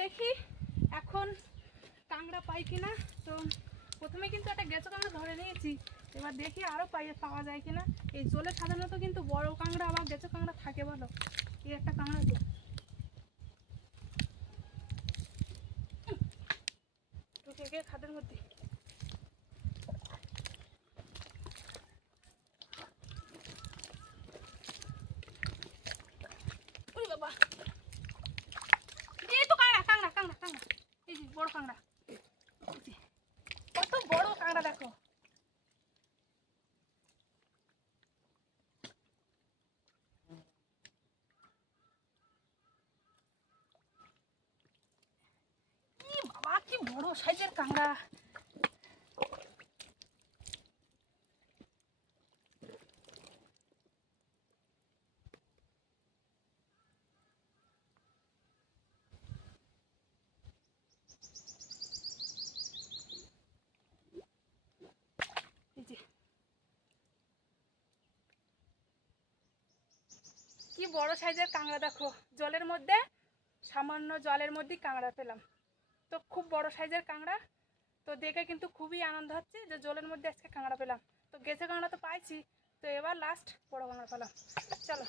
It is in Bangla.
দেখি এখন কাঁকড়া পাই কিনা। তো প্রথমে কিন্তু একটা গেঁচো কাঁকড়া ধরে নিয়েছি, এবার দেখি আরও পাওয়া যায় কিনা। এই জলে সাধারণত কিন্তু বড় কাঁকড়া আবার গেঁচো কাঁকড়া থাকে বলো। এই একটা কাঁকড়া তো ঢুকে গিয়ে খাদের মধ্যে। বাবা, এই তো কাঁকড়া কাঁকড়া কাঁকড়া কাঁকড়া, এই যে বড় কাঁকড়া, কত বড় কাঁকড়া দেখো। বাবা কি বড় সাইজের কাঁকড়া। কি বড় সাইজের কাঁকড়া দেখো, জলের মধ্যে সামান্য জলের মধ্যেই কাঁকড়া পেলাম। তো খুব বড় সাইজের কাঁকড়া, তো দেখে কিন্তু খুবই আনন্দ হচ্ছে যে জলের মধ্যে আজকে কাঁকড়া পেলাম। তো গেছে কাঁকড়া তো পাইছি, তো এবার লাস্ট বড় কাঁকড়া পেলাম। চলো।